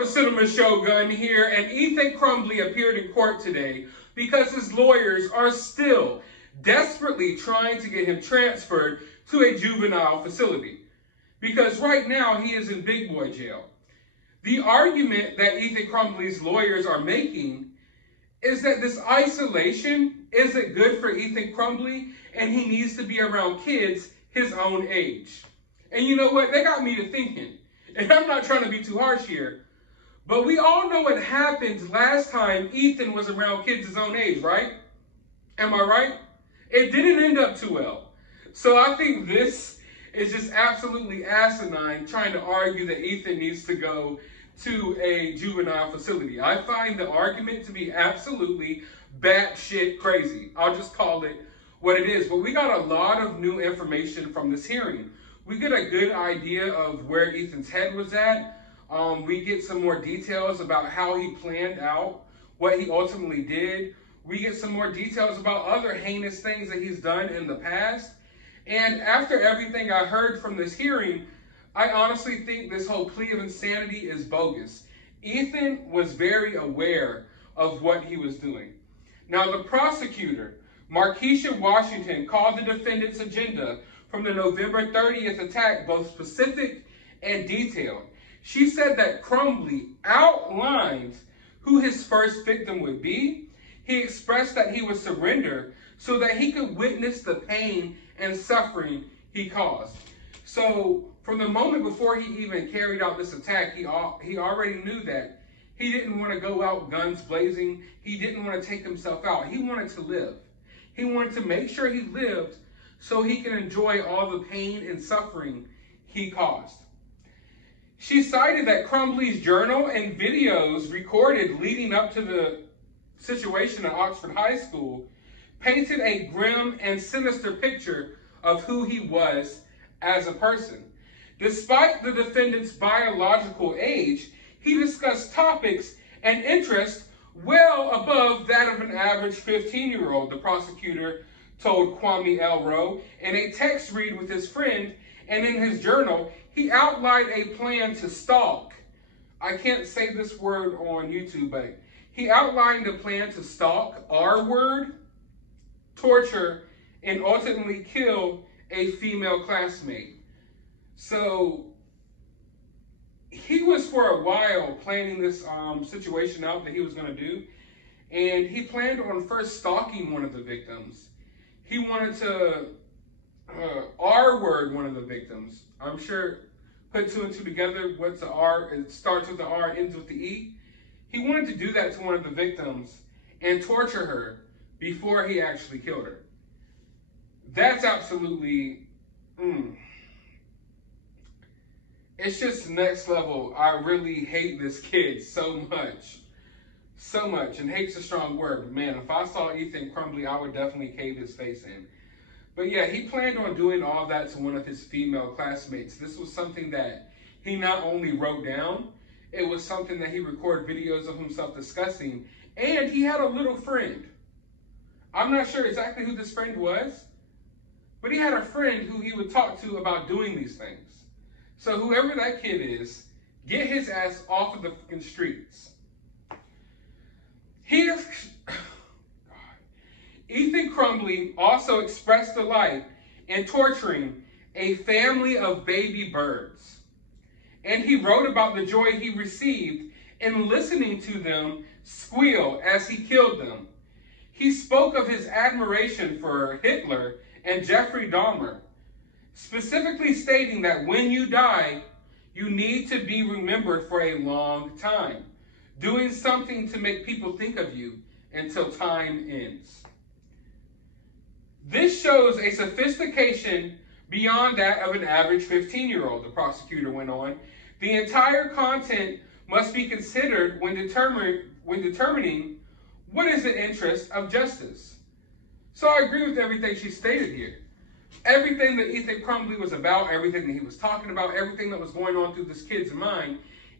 up, a cinema shogun here, and Ethan Crumbley appeared in court today because his lawyers are still desperately trying to get him transferred to a juvenile facility. Because right now he is in big boy jail. The argument that Ethan Crumbley's lawyers are making is that this isolation isn't good for Ethan Crumbley and he needs to be around kids his own age. And you know what? They got me to thinking. And I'm not trying to be too harsh here, but we all know what happened last time Ethan was around kids his own age, right? Am I right? It didn't end up too well. So I think this is just absolutely asinine, trying to argue that Ethan needs to go to a juvenile facility. I find the argument to be absolutely batshit crazy. I'll just call it what it is. But we got a lot of new information from this hearing. We get a good idea of where Ethan's head was at. We get some more details about how he planned out what he ultimately did. We get some more details about other heinous things that he's done in the past. And after everything I heard from this hearing, I honestly think this whole plea of insanity is bogus. Ethan was very aware of what he was doing. Now, the prosecutor, Markeisha Washington, called the defendant's agenda from the November 30th attack both specific and detailed. She said that Crumbley outlined who his first victim would be. He expressed that he would surrender so that he could witness the pain and suffering he caused. So from the moment before he even carried out this attack, he already knew that he didn't want to go out guns blazing. He didn't want to take himself out. He wanted to live. He wanted to make sure he lived so he can enjoy all the pain and suffering he caused. She cited that Crumbley's journal and videos recorded leading up to the situation at Oxford High School painted a grim and sinister picture of who he was as a person. Despite the defendant's biological age, he discussed topics and interests well above that of an average 15-year-old, the prosecutor told Kwame Elrow in a text read with his friend, and in his journal, he outlined a plan to stalk. I can't say this word on YouTube, but he outlined a plan to stalk, R-word, torture, and ultimately kill a female classmate. So he was for a while planning this situation out that he was going to do, and he planned on first stalking one of the victims. He wanted to R-word one of the victims. I'm sure put two and two together, what's the R? It starts with the R, ends with the E. He wanted to do that to one of the victims and torture her before he actually killed her. That's absolutely, it's just next level. I really hate this kid so much. So much. And hate's a strong word. But man, if I saw Ethan Crumbley, I would definitely cave his face in. But yeah, he planned on doing all that to one of his female classmates. This was something that he not only wrote down, it was something that he recorded videos of himself discussing. And he had a little friend. I'm not sure exactly who this friend was, but he had a friend who he would talk to about doing these things. So whoever that kid is, get his ass off of the fucking streets. Ethan Crumbley also expressed delight in torturing a family of baby birds. And he wrote about the joy he received in listening to them squeal as he killed them. He spoke of his admiration for Hitler and Jeffrey Dahmer, specifically stating that when you die, you need to be remembered for a long time, doing something to make people think of you until time ends. This shows a sophistication beyond that of an average 15-year-old, the prosecutor went on. The entire content must be considered when determining what is the interest of justice. So I agree with everything she stated here. Everything that Ethan Crumbley was about, everything that he was talking about, everything that was going on through this kid's mind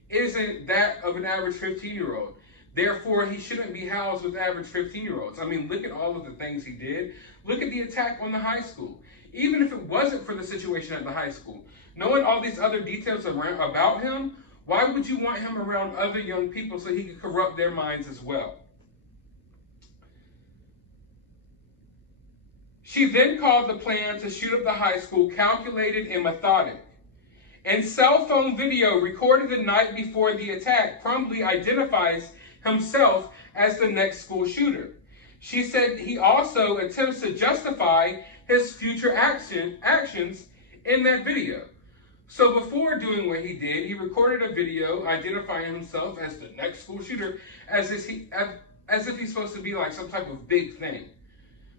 isn't that of an average 15-year-old. Therefore, he shouldn't be housed with average 15-year-olds. I mean, look at all of the things he did. Look at the attack on the high school. Even if it wasn't for the situation at the high school, knowing all these other details about him, Why would you want him around other young people so he could corrupt their minds as well? She then called the plan to shoot up the high school calculated and methodic. In cell phone video recorded the night before the attack, Crumbley identifies himself as the next school shooter. She said he also attempts to justify his future actions in that video. So before doing what he did, he recorded a video identifying himself as the next school shooter, as if he's supposed to be like some type of big thing.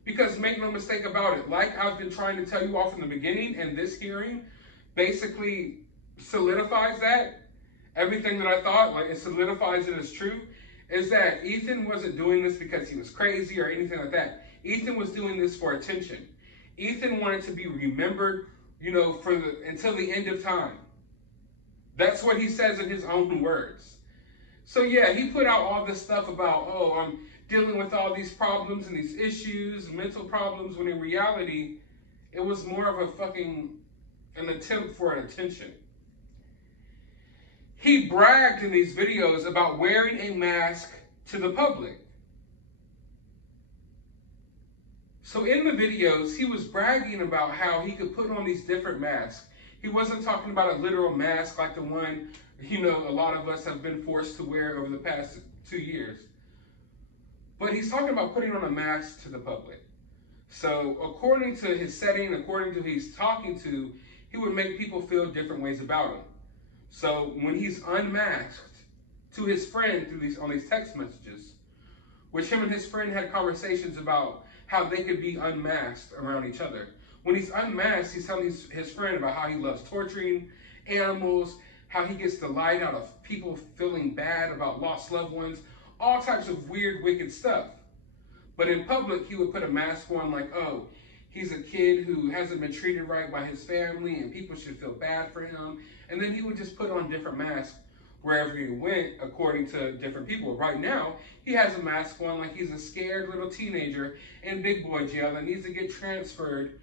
Because make no mistake about it, like I've been trying to tell you all from the beginning, and this hearing basically solidifies that. Everything that I thought, like it solidifies it as true, is that Ethan wasn't doing this because he was crazy or anything like that. Ethan was doing this for attention. Ethan wanted to be remembered, until the end of time. That's what he says in his own words. So yeah, he put out all this stuff about, I'm dealing with all these problems and these issues, mental problems, when in reality, it was more of an attempt for attention. He bragged in these videos about wearing a mask to the public. So in the videos, he was bragging about how he could put on these different masks. He wasn't talking about a literal mask like the one, a lot of us have been forced to wear over the past 2 years. But he's talking about putting on a mask to the public. So according to his setting, according to who he's talking to, he would make people feel different ways about him. So when he's unmasked to his friend on these text messages, which him and his friend had conversations about how they could be unmasked around each other. When he's unmasked, he's telling his friend about how he loves torturing animals, how he gets delight out of people feeling bad about lost loved ones, all types of weird, wicked stuff. But in public, he would put a mask on like, he's a kid who hasn't been treated right by his family and people should feel bad for him. And then he would just put on different masks wherever he went, according to different people. Right now, he has a mask on like he's a scared little teenager in big boy jail that needs to get transferred,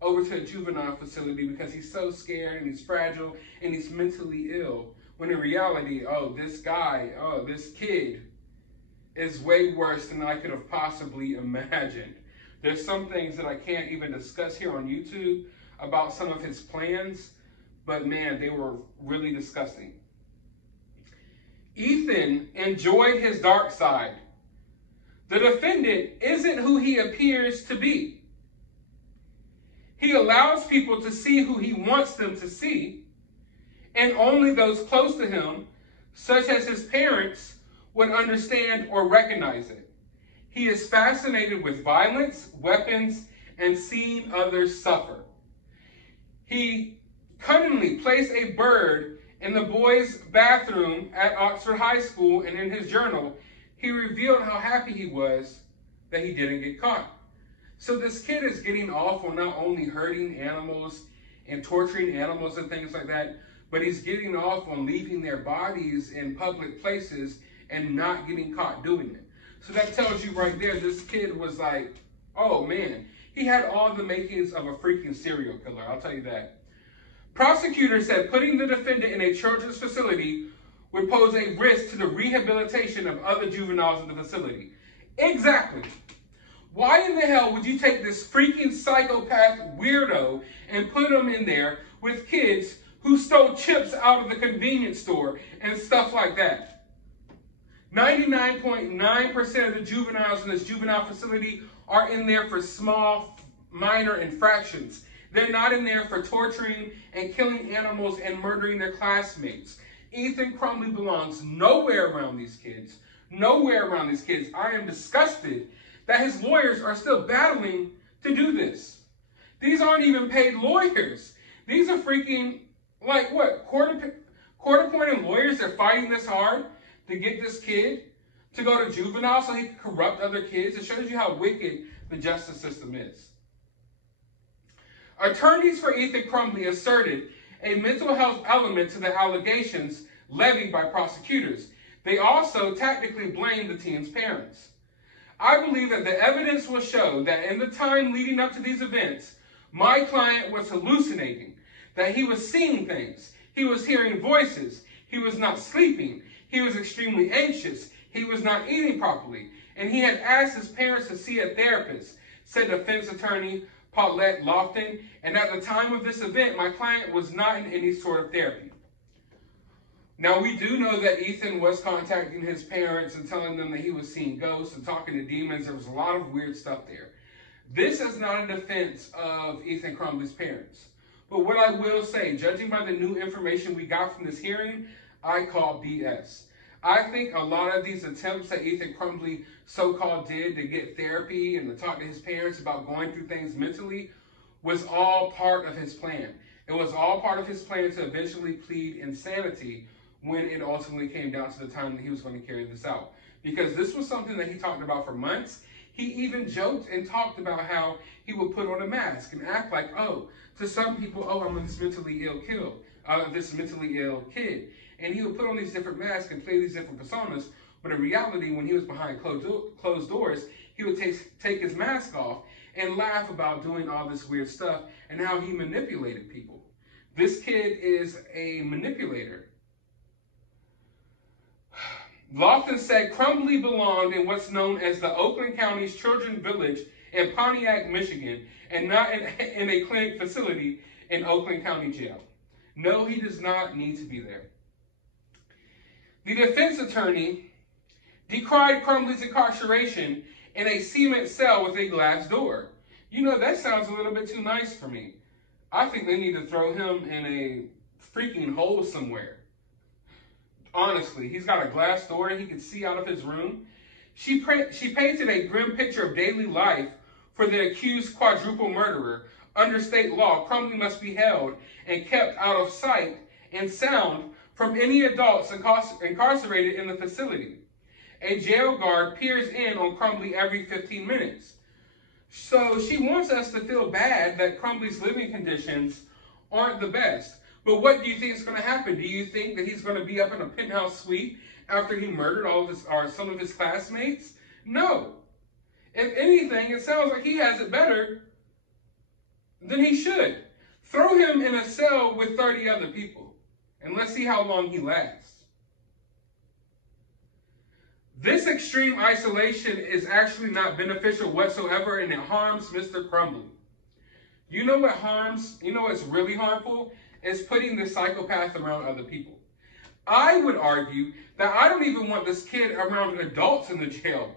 over to a juvenile facility because he's so scared and he's fragile and he's mentally ill. When in reality, this kid is way worse than I could have possibly imagined. There's some things that I can't even discuss here on YouTube about some of his plans, but man, they were really disgusting. Ethan enjoyed his dark side. The defendant isn't who he appears to be. He allows people to see who he wants them to see, and only those close to him, such as his parents, would understand or recognize it. He is fascinated with violence, weapons, and seeing others suffer. He cunningly placed a bird in the boys' bathroom at Oxford High School, and in his journal, he revealed how happy he was that he didn't get caught. So this kid is getting off on not only hurting animals and torturing animals and things like that, but he's getting off on leaving their bodies in public places and not getting caught doing it. So that tells you right there, this kid was like, oh man, he had all the makings of a freaking serial killer, I'll tell you that. Prosecutors said putting the defendant in a children's facility would pose a risk to the rehabilitation of other juveniles in the facility. Exactly. Why in the hell would you take this freaking psychopath weirdo and put him in there with kids who stole chips out of the convenience store and stuff like that? 99.9% of the juveniles in this juvenile facility are in there for small, minor infractions. They're not in there for torturing and killing animals and murdering their classmates. Ethan Crumbley belongs nowhere around these kids. Nowhere around these kids. I am disgusted that his lawyers are still battling to do this. These aren't even paid lawyers. These are freaking, like what, court-appointed lawyers that are fighting this hard to get this kid to go to juvenile so he can corrupt other kids. It shows you how wicked the justice system is. Attorneys for Ethan Crumbley asserted a mental health element to the allegations levied by prosecutors. They also tactically blamed the teen's parents. I believe that the evidence will show that in the time leading up to these events, my client was hallucinating, that he was seeing things, he was hearing voices, He was not sleeping. He was extremely anxious. He was not eating properly. And he had asked his parents to see a therapist, said defense attorney Paulette Lofton. And at the time of this event, my client was not in any sort of therapy. Now, we do know that Ethan was contacting his parents and telling them that he was seeing ghosts and talking to demons. There was a lot of weird stuff there. This is not a defense of Ethan Crumbley's parents. But what I will say, judging by the new information we got from this hearing, I call BS. I think a lot of these attempts that Ethan Crumbley so-called did to get therapy and to talk to his parents about going through things mentally was all part of his plan. It was all part of his plan to eventually plead insanity when it ultimately came down to the time that he was going to carry this out. Because this was something that he talked about for months. He even joked and talked about how he would put on a mask and act like, oh, to some people, oh, I'm this mentally ill kid. And he would put on these different masks and play these different personas. But in reality, when he was behind closed doors, he would take his mask off and laugh about doing all this weird stuff and how he manipulated people. This kid is a manipulator. Lofton said Crumbley belonged in what's known as the Oakland County's Children's Village in Pontiac, Michigan, and not in a clinic facility in Oakland County Jail. No, he does not need to be there. The defense attorney decried Crumbley's incarceration in a cement cell with a glass door. You know, that sounds a little bit too nice for me. I think they need to throw him in a freaking hole somewhere. Honestly, he's got a glass door and he can see out of his room. She painted a grim picture of daily life for the accused quadruple murderer. Under state law, Crumbley must be held and kept out of sight and sound from any adults incarcerated in the facility. A jail guard peers in on Crumbley every 15 minutes. So she wants us to feel bad that Crumbley's living conditions aren't the best. But what do you think is going to happen? Do you think that he's going to be up in a penthouse suite after he murdered some of his classmates? No. If anything, it sounds like he has it better than he should. Throw him in a cell with 30 other people, and let's see how long he lasts. This extreme isolation is actually not beneficial whatsoever, and it harms Mr. Crumbley. You know what harms? You know what's really harmful? Is putting this psychopath around other people. I would argue that I don't even want this kid around adults in the jail.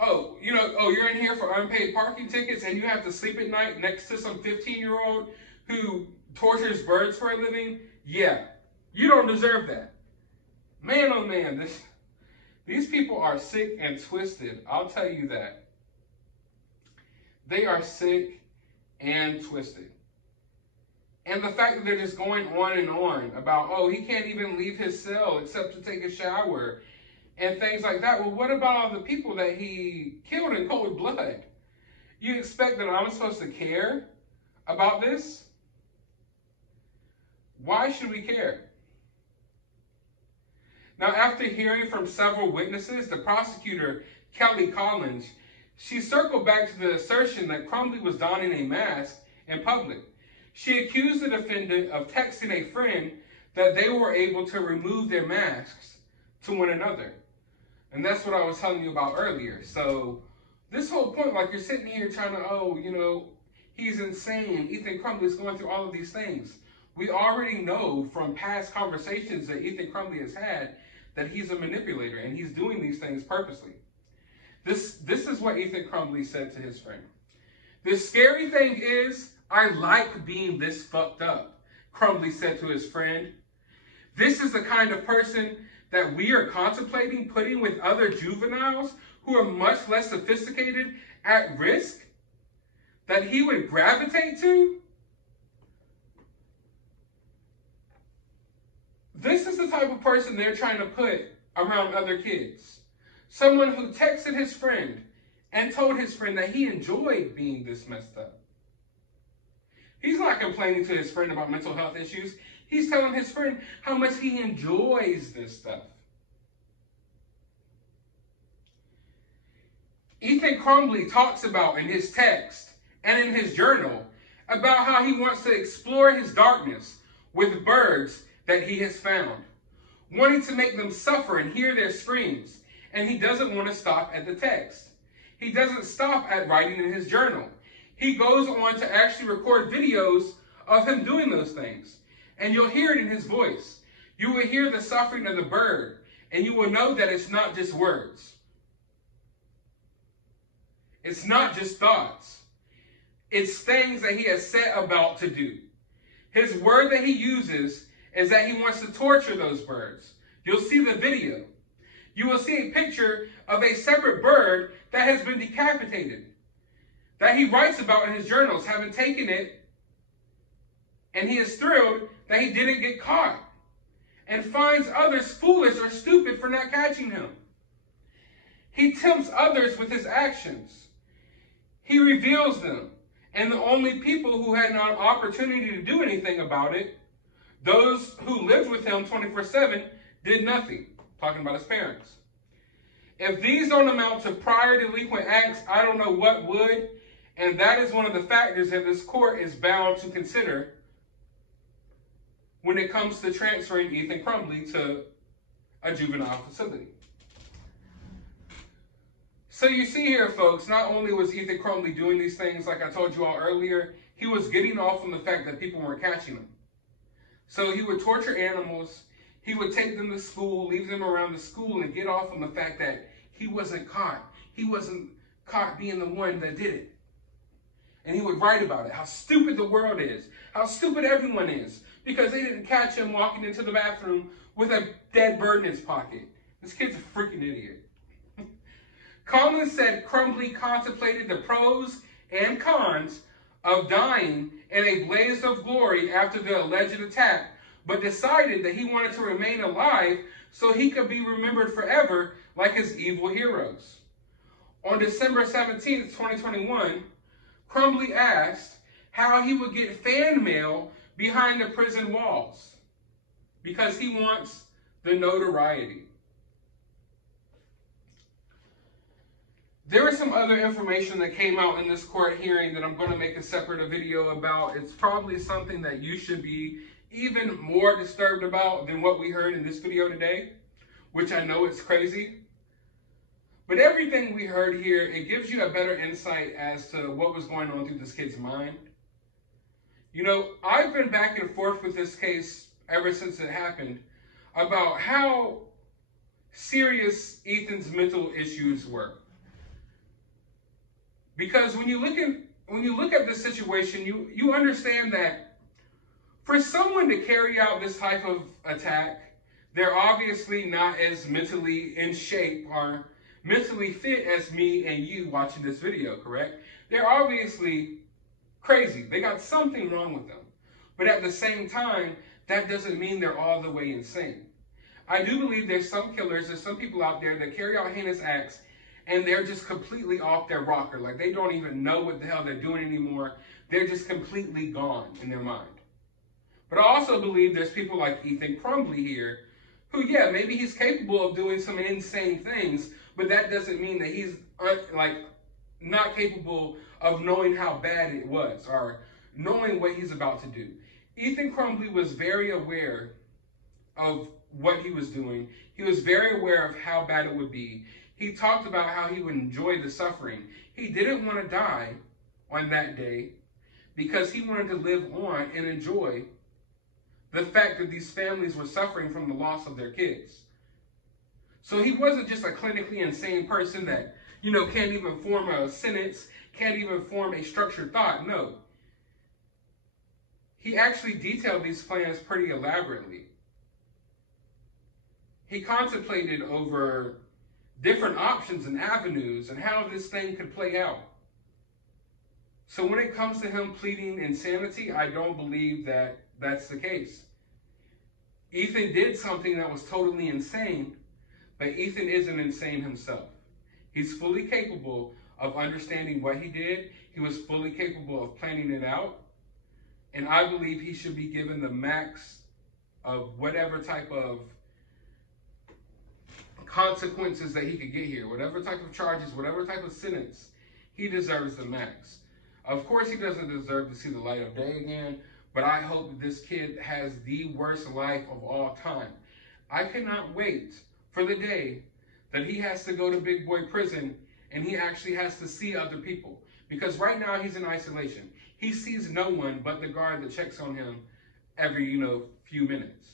Oh, you're in here for unpaid parking tickets and you have to sleep at night next to some 15-year-old who tortures birds for a living? Yeah, you don't deserve that. Man, oh man, these people are sick and twisted. I'll tell you that. They are sick and twisted. And the fact that they're just going on and on about, oh, he can't even leave his cell except to take a shower and things like that. Well, what about all the people that he killed in cold blood? You expect that I'm supposed to care about this? Why should we care? Now, after hearing from several witnesses, the prosecutor, Kelly Collins, she circled back to the assertion that Crumbley was donning a mask in public. She accused the defendant of texting a friend that they were able to remove their masks to one another. And that's what I was telling you about earlier. So this whole point, like you're sitting here trying to, he's insane. Ethan Crumbley's going through all of these things. We already know from past conversations that Ethan Crumbley has had that he's a manipulator and he's doing these things purposely. This is what Ethan Crumbley said to his friend. The scary thing is, I like being this fucked up, Crumbley said to his friend. This is the kind of person that we are contemplating putting with other juveniles who are much less sophisticated at risk that he would gravitate to? This is the type of person they're trying to put around other kids. Someone who texted his friend and told his friend that he enjoyed being this messed up. He's not complaining to his friend about mental health issues. He's telling his friend how much he enjoys this stuff. Ethan Crumbley talks about in his text and in his journal about how he wants to explore his darkness with birds that he has found, wanting to make them suffer and hear their screams. And he doesn't want to stop at the text. He doesn't stop at writing in his journal. He goes on to actually record videos of him doing those things. And you'll hear it in his voice. You will hear the suffering of the bird, and you will know that it's not just words. It's not just thoughts. It's things that he has set about to do. His word that he uses is that he wants to torture those birds. You'll see the video. You will see a picture of a separate bird that has been decapitated, that he writes about in his journals, having taken it, and he is thrilled that he didn't get caught, and finds others foolish or stupid for not catching him. He tempts others with his actions. He reveals them, and the only people who had an opportunity to do anything about it, those who lived with him 24/7, did nothing. Talking about his parents. If these don't amount to prior delinquent acts, I don't know what would, and that is one of the factors that this court is bound to consider when it comes to transferring Ethan Crumbley to a juvenile facility. So you see here, folks, not only was Ethan Crumbley doing these things, like I told you all earlier, he was getting off on the fact that people weren't catching him. So he would torture animals, he would take them to school, leave them around the school, and get off on the fact that he wasn't caught. He wasn't caught being the one that did it. And he would write about it, how stupid the world is, how stupid everyone is, because they didn't catch him walking into the bathroom with a dead bird in his pocket. This kid's a freaking idiot. Collins said Crumbley contemplated the pros and cons of dying in a blaze of glory after the alleged attack, but decided that he wanted to remain alive so he could be remembered forever like his evil heroes. On December 17th, 2021, Crumbley asked how he would get fan mail behind the prison walls because he wants the notoriety. There was some other information that came out in this court hearing that I'm going to make a separate video about. It's probably something that you should be even more disturbed about than what we heard in this video today, which I know it's crazy. But everything we heard here, it gives you a better insight as to what was going on through this kid's mind. You know, I've been back and forth with this case ever since it happened about how serious Ethan's mental issues were. Because when you look at this situation, you understand that for someone to carry out this type of attack, they're obviously not as mentally in shape or mentally fit as me and you watching this video, correct? They're obviously crazy. They got something wrong with them. But at the same time, that doesn't mean they're all the way insane. I do believe there's some killers, there's some people out there that carry out heinous acts and they're just completely off their rocker. Like they don't even know what the hell they're doing anymore. They're just completely gone in their mind. But I also believe there's people like Ethan Crumbley here who, yeah, maybe he's capable of doing some insane things, but that doesn't mean that he's not capable of knowing how bad it was or knowing what he's about to do. Ethan Crumbley was very aware of what he was doing. He was very aware of how bad it would be. He talked about how he would enjoy the suffering. He didn't want to die on that day because he wanted to live on and enjoy the fact that these families were suffering from the loss of their kids. So he wasn't just a clinically insane person that, you know, can't even form a sentence, can't even form a structured thought. No. He actually detailed these plans pretty elaborately. He contemplated over different options and avenues and how this thing could play out. So when it comes to him pleading insanity, I don't believe that that's the case. Ethan did something that was totally insane, but Ethan isn't insane himself. He's fully capable of understanding what he did. He was fully capable of planning it out. And I believe he should be given the max of whatever type of consequences that he could get here, whatever type of charges, whatever type of sentence, he deserves the max. Of course, he doesn't deserve to see the light of day again, but I hope that this kid has the worst life of all time. I cannot wait for the day that he has to go to big boy prison and he actually has to see other people. Because right now he's in isolation. He sees no one but the guard that checks on him every, few minutes.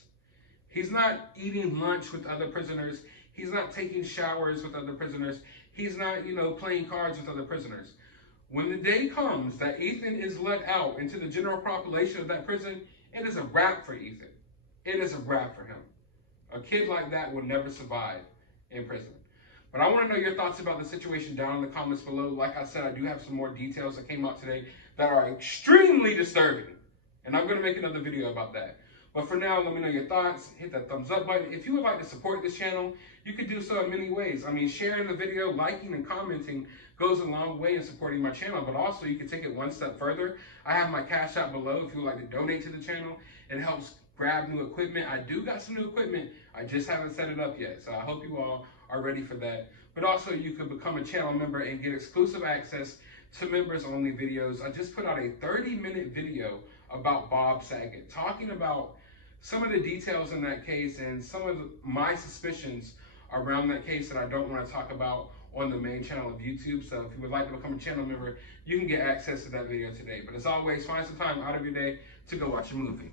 He's not eating lunch with other prisoners. He's not taking showers with other prisoners. He's not, playing cards with other prisoners. When the day comes that Ethan is let out into the general population of that prison, it is a wrap for Ethan. It is a wrap for him. A kid like that will never survive in prison. But I want to know your thoughts about the situation down in the comments below. Like I said, I do have some more details that came out today that are extremely disturbing. And I'm going to make another video about that. But for now, let me know your thoughts. Hit that thumbs up button. If you would like to support this channel, you could do so in many ways. I mean, sharing the video, liking, and commenting goes a long way in supporting my channel. But also, you can take it one step further. I have my Cash App below if you would like to donate to the channel. It helps grab new equipment. I do got some new equipment. I just haven't set it up yet. So I hope you all are ready for that. But also, you could become a channel member and get exclusive access to members-only videos. I just put out a 30-minute video about Bob Saget, talking about some of the details in that case and some of my suspicions around that case that I don't want to talk about on the main channel of YouTube. So if you would like to become a channel member, you can get access to that video today. But as always, find some time out of your day to go watch a movie.